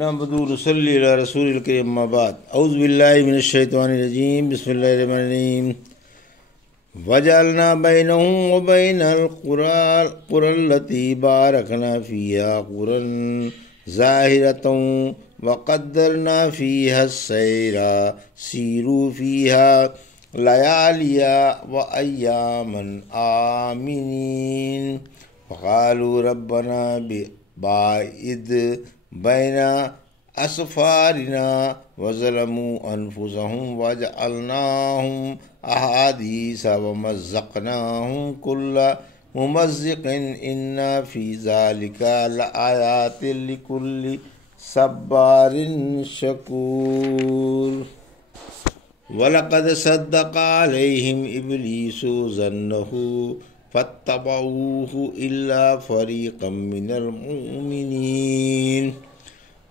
نحمدہ و نصلی علی رسول الکریم اما بعد اعوذ باللہ من الشیطان الرجیم بسم اللہ الرحمن الرحیم وجعلنا بینہم وبین القری التی بارکنا فیہا قرى ظاہرة وقدرنا فیہا السیر سیروا فیہا لیالیہ وایاما آمنین وقالوا ربنا باعد بین اسفارنا وظلموا انفسهم وجعلناهم احادیث ومزقناهم کل ممزق ان فی ذلک لآیات لکل صبار شکور وَلَقَدْ صَدَّقَ عَلَيْهِمْ إِبْلِيسُ ظَنَّهُ فَاتَّبَعُوهُ إِلَّا فَرِيقًا مِّنَ الْمُؤْمِنِينَ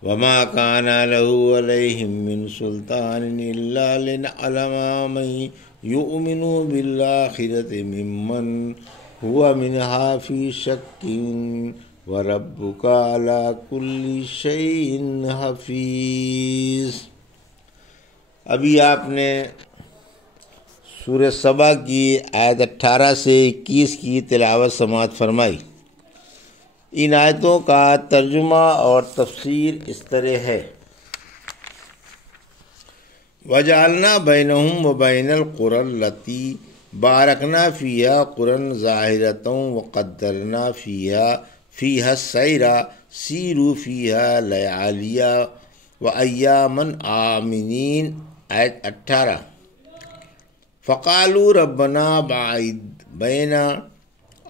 وَمَا كَانَ لَهُ عَلَيْهِمْ مِّن سُلْطَانٍ إِلَّا لِنَعْلَمَ مَن يُؤْمِنُ بِالْآخِرَةِ مِمَّنْ هُوَ مِنْهَا فِي شَكٍّ وَرَبُّكَ عَلَى كُلِّ شَيْءٍ حَفِيظٌ۔ ابھی آپ نے سورہ سبا کی آیت 18 سے 21 کی تلاوت سماعت فرمائی۔ ان آیتوں کا ترجمہ اور تفسیر اس طرح ہے: وَجَعَلْنَا بَيْنَهُمْ وَبَيْنَ الْقُرَى الَّتِي بَارَكْنَا فِيهَا قُرًى ظَاهِرَةً وَقَدَّرْنَا فِيهَا السَّيْرَ سِيرُوا فِيهَا لَيَالِيَ وَأَيَّامًا آمِنِينَ۔ آیت 18: فَقَالُوا رَبَّنَا بَاعِدْ بَيْنَ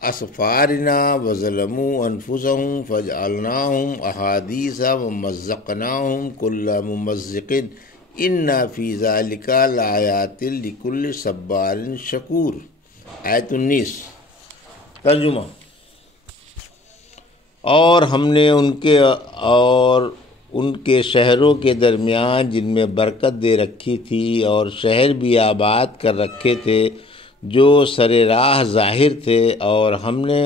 أَسْفَارِنَا وَظَلَمُوا أَنفُسَهُمْ فَجَعَلْنَاهُمْ أَحَادِيثَ وَمَزَّقْنَاهُمْ كُلَّ مُمَزِّقٍ إِنَّ فِي ذَلِكَ لَآیَاتٍ لِكُلِّ صَبَّارٍ شَکُور۔ آیت 19: ترجمہ: اور ہم نے ان کے شہروں کے درمیان جن میں برکت دے رکھی تھی اور شہر بھی آباد کر رکھے تھے جو سر راہ ظاہر تھے، اور ہم نے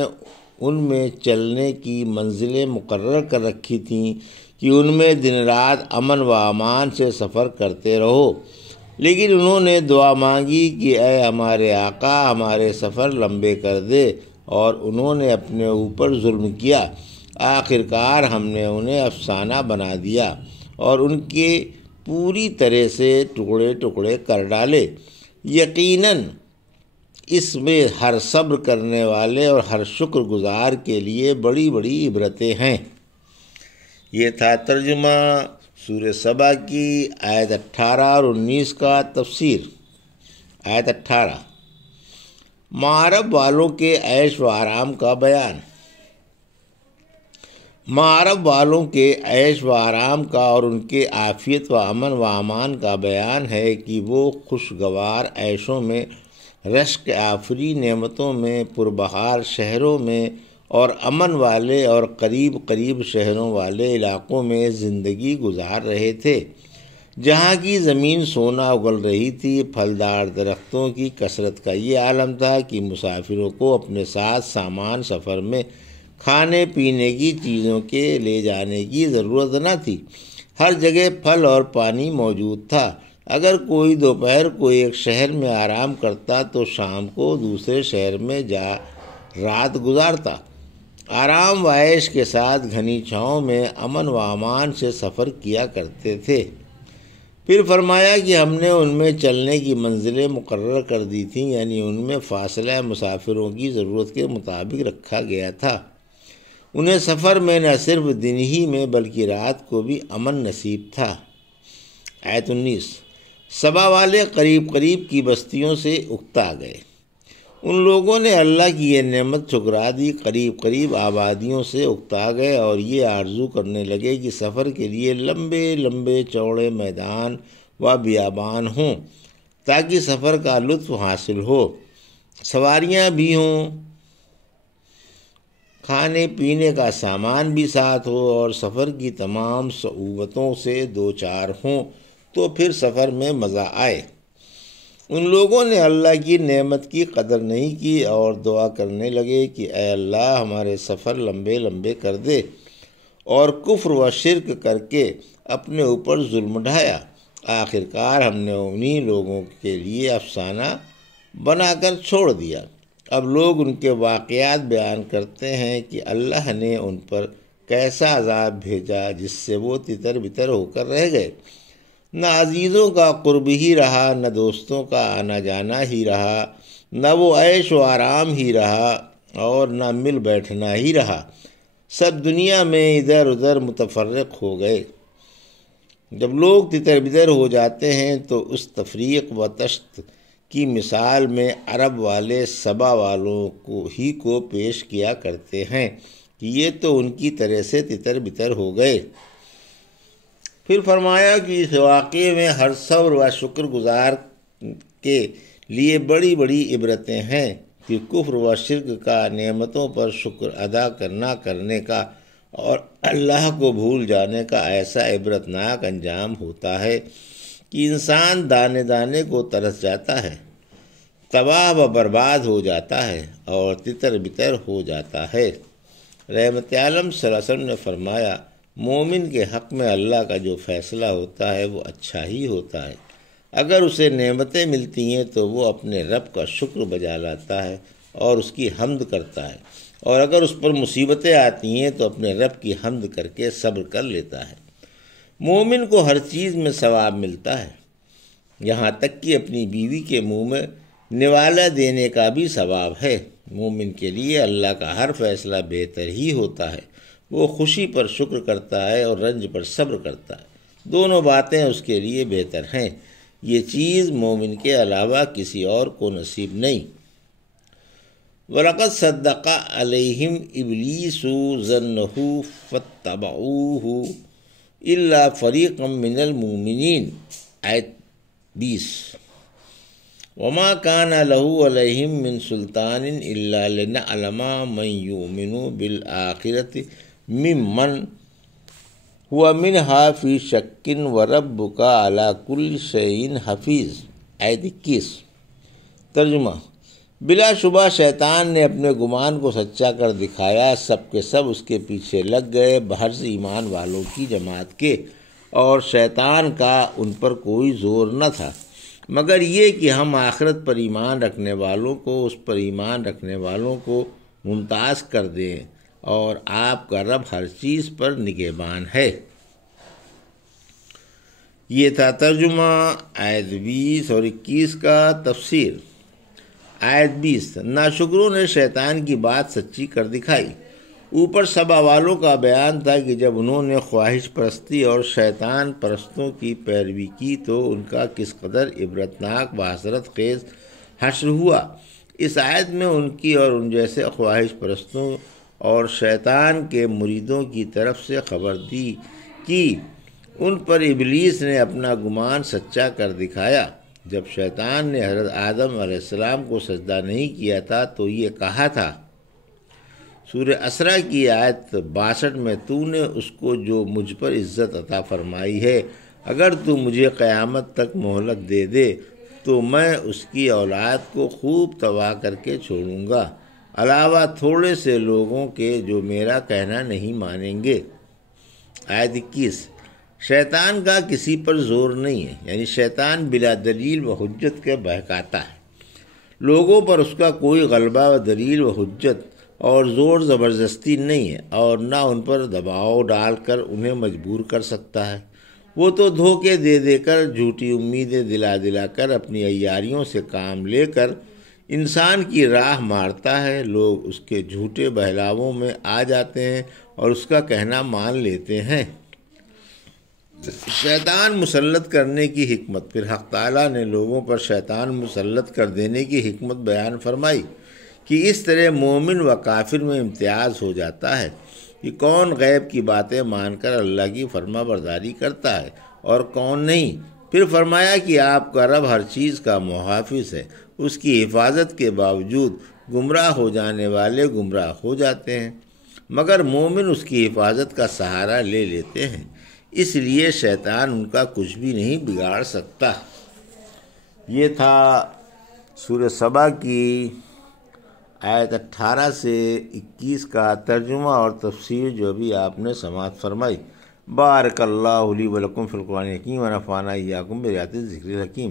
ان میں چلنے کی منزلیں مقرر کر رکھی تھیں کہ ان میں دن رات امن و امان سے سفر کرتے رہو، لیکن انہوں نے دعا مانگی کہ اے ہمارے آقا ہمارے سفر لمبے کر دے، اور انہوں نے اپنے اوپر ظلم کیا۔ آخر کار ہم نے انہیں افسانہ بنا دیا اور ان کے پوری طرح سے ٹکڑے ٹکڑے کر ڈالے۔ یقیناً اس میں ہر صبر کرنے والے اور ہر شکر گزار کے لیے بڑی بڑی عبرتیں ہیں۔ یہ تھا ترجمہ سورہ سبا کی آیت 18 اور 19 کا تفسیر۔ آیت 18: معرب والوں کے عیش و آرام کا بیان۔ معرب والوں کے عیش و آرام کا اور ان کے عافیت و امن و امان کا بیان ہے کہ وہ خوشگوار عیشوں میں، رشک آفری نعمتوں میں، پربہار شہروں میں اور امن والے اور قریب قریب شہروں والے علاقوں میں زندگی گزار رہے تھے، جہاں کی زمین سونا اگل رہی تھی۔ پھلدار درختوں کی کثرت کا یہ عالم تھا کہ مسافروں کو اپنے ساتھ سامان سفر میں کھانے پینے کی چیزوں کے لے جانے کی ضرورت نہ تھی۔ ہر جگہ پھل اور پانی موجود تھا۔ اگر کوئی دوپہر کو ایک شہر میں آرام کرتا تو شام کو دوسرے شہر میں جا رات گزارتا۔ آرام و عیش کے ساتھ گھنی چھاؤں میں امن و امان سے سفر کیا کرتے تھے۔ پھر فرمایا کہ ہم نے ان میں چلنے کی منزلیں مقرر کر دی تھیں، یعنی ان میں فاصلہ مسافروں کی ضرورت کے مطابق رکھا گیا تھا۔ انہیں سفر میں نہ صرف دن ہی میں بلکہ رات کو بھی امن نصیب تھا۔ آیت 19: سبا والے قریب قریب کی بستیوں سے اکتا گئے۔ ان لوگوں نے اللہ کی یہ نعمت ٹھکرا دی، قریب قریب آبادیوں سے اکتا گئے اور یہ آرزو کرنے لگے کہ سفر کے لیے لمبے لمبے چوڑے میدان و بیابان ہوں تاکہ سفر کا لطف حاصل ہو، سواریاں بھی ہوں، کھانے پینے کا سامان بھی ساتھ ہو اور سفر کی تمام صعوبتوں سے دوچار ہوں تو پھر سفر میں مزہ آئے۔ ان لوگوں نے اللہ کی نعمت کی قدر نہیں کی اور دعا کرنے لگے کہ اے اللہ ہمارے سفر لمبے لمبے کر دے اور کفر و شرک کر کے اپنے اوپر ظلم ڈھایا۔ آخرکار ہم نے انہی لوگوں کے لیے افسانہ بنا کر چھوڑ دیا۔ اب لوگ ان کے واقعات بیان کرتے ہیں کہ اللہ نے ان پر کیسا عذاب بھیجا جس سے وہ تتر بتر ہو کر رہ گئے۔ نہ عزیزوں کا قرب ہی رہا، نہ دوستوں کا آنا جانا ہی رہا، نہ وہ عیش و آرام ہی رہا اور نہ مل بیٹھنا ہی رہا۔ سب دنیا میں ادھر ادھر متفرق ہو گئے۔ جب لوگ تتر بتر ہو جاتے ہیں تو اس تفریق و تشت کی مثال میں عرب والے سبا والوں کو پیش کیا کرتے ہیں کہ یہ تو ان کی طرح سے تتر بتر ہو گئے۔ پھر فرمایا کہ اس واقعے میں ہر صبر و شکر گزار کے لیے بڑی بڑی عبرتیں ہیں کہ کفر و شرک کا نعمتوں پر شکر ادا کرنے کا اور اللہ کو بھول جانے کا ایسا عبرتناک انجام ہوتا ہے کہ انسان دانے دانے کو ترس جاتا ہے، تباہ و برباد ہو جاتا ہے اور تتر بتر ہو جاتا ہے۔ رحمت عالم صلی اللہ علیہ وسلم نے فرمایا، مومن کے حق میں اللہ کا جو فیصلہ ہوتا ہے وہ اچھا ہی ہوتا ہے۔ اگر اسے نعمتیں ملتی ہیں تو وہ اپنے رب کا شکر بجا لاتا ہے اور اس کی حمد کرتا ہے، اور اگر اس پر مصیبتیں آتی ہیں تو اپنے رب کی حمد کر کے صبر کر لیتا ہے۔ مومن کو ہر چیز میں ثواب ملتا ہے، یہاں تک کہ اپنی بیوی کے منہ میں نوالا دینے کا بھی ثواب ہے۔ مومن کے لیے اللہ کا ہر فیصلہ بہتر ہی ہوتا ہے۔ وہ خوشی پر شکر کرتا ہے اور رنج پر صبر کرتا ہے، دونوں باتیں اس کے لیے بہتر ہیں۔ یہ چیز مومن کے علاوہ کسی اور کو نصیب نہیں۔ وَلَقَدْ صَدَّقَ عَلَيْهِمْ إِبْلِيسُ ظَنَّهُ فَاتَّبَعُوهُ إِلَّا فَرِيقًا مِّنَ الْمُؤْمِنِينَ آیت 20۔ وَمَا كَانَ لَهُ عَلَيْهِمْ مِّن سُلْطَانٍ إِلَّا لِنَعْلَمَ مَن يُؤْمِنُ بِالْآخِرَةِ ممن هو منها فی شک وربک علی کل شیء حفیظ آیت 21۔ ترجمہ: بلا شبہ شیطان نے اپنے گمان کو سچا کر دکھایا، سب کے سب اس کے پیچھے لگ گئے بحرز ایمان والوں کی جماعت کے، اور شیطان کا ان پر کوئی زور نہ تھا مگر یہ کہ ہم آخرت پر ایمان رکھنے والوں کو اس پر ایمان رکھنے والوں کو ممتاز کر دیں، اور آپ کا رب ہر چیز پر نگہبان ہے۔ یہ تھا ترجمہ آیت 20 اور 21 کا تفسیر۔ آیت 20: ناشکروں نے شیطان کی بات سچی کر دکھائی۔ اوپر سبا والوں کا بیان تھا کہ جب انہوں نے خواہش پرستی اور شیطان پرستوں کی پیروی کی تو ان کا کس قدر عبرتناک و حسرت خیز حشر ہوا۔ اس آیت میں ان کی اور ان جیسے خواہش پرستوں اور شیطان کے مریدوں کی طرف سے خبر دی کہ ان پر ابلیس نے اپنا گمان سچا کر دکھایا۔ جب شیطان نے حضرت آدم علیہ السلام کو سجدہ نہیں کیا تھا تو یہ کہا تھا، سورہ اسراء کی آیت 62 میں، تو نے اس کو جو مجھ پر عزت عطا فرمائی ہے، اگر تو مجھے قیامت تک مہلت دے دے تو میں اس کی اولاد کو خوب تباہ کر کے چھوڑوں گا، علاوہ تھوڑے سے لوگوں کے جو میرا کہنا نہیں مانیں گے۔ آیت 21۔ شیطان کا کسی پر زور نہیں ہے، یعنی شیطان بلا دلیل و حجت کے بہکاتا ہے۔ لوگوں پر اس کا کوئی غلبہ و دلیل و حجت اور زور زبردستی نہیں ہے، اور نہ ان پر دباؤ ڈال کر انہیں مجبور کر سکتا ہے۔ وہ تو دھوکے دے دے کر، جھوٹی امیدیں دلا دلا کر، اپنی عیاریوں سے کام لے کر انسان کی راہ مارتا ہے۔ لوگ اس کے جھوٹے بہلاووں میں آ جاتے ہیں اور اس کا کہنا مان لیتے ہیں۔ شیطان مسلط کرنے کی حکمت۔ پھر حق تعالیٰ نے لوگوں پر شیطان مسلط کر دینے کی حکمت بیان فرمائی کہ اس طرح مومن و کافر میں امتیاز ہو جاتا ہے کہ کون غیب کی باتیں مان کر اللہ کی فرما برداری کرتا ہے اور کون نہیں۔ پھر فرمایا کہ آپ کا رب ہر چیز کا محافظ ہے، اس کی حفاظت کے باوجود گمراہ ہو جانے والے گمراہ ہو جاتے ہیں، مگر مومن اس کی حفاظت کا سہارا لے لیتے ہیں، اس لیے شیطان ان کا کچھ بھی نہیں بگاڑ سکتا۔ یہ تھا سورہ سبا کی آیت 18 سے 21 کا ترجمہ اور تفسیر جو بھی آپ نے سماعت فرمائی۔ بارک اللہ لی و لکم فی القرآن الحکیم و نفعنا ایاکم بآیات الذکر الحکیم۔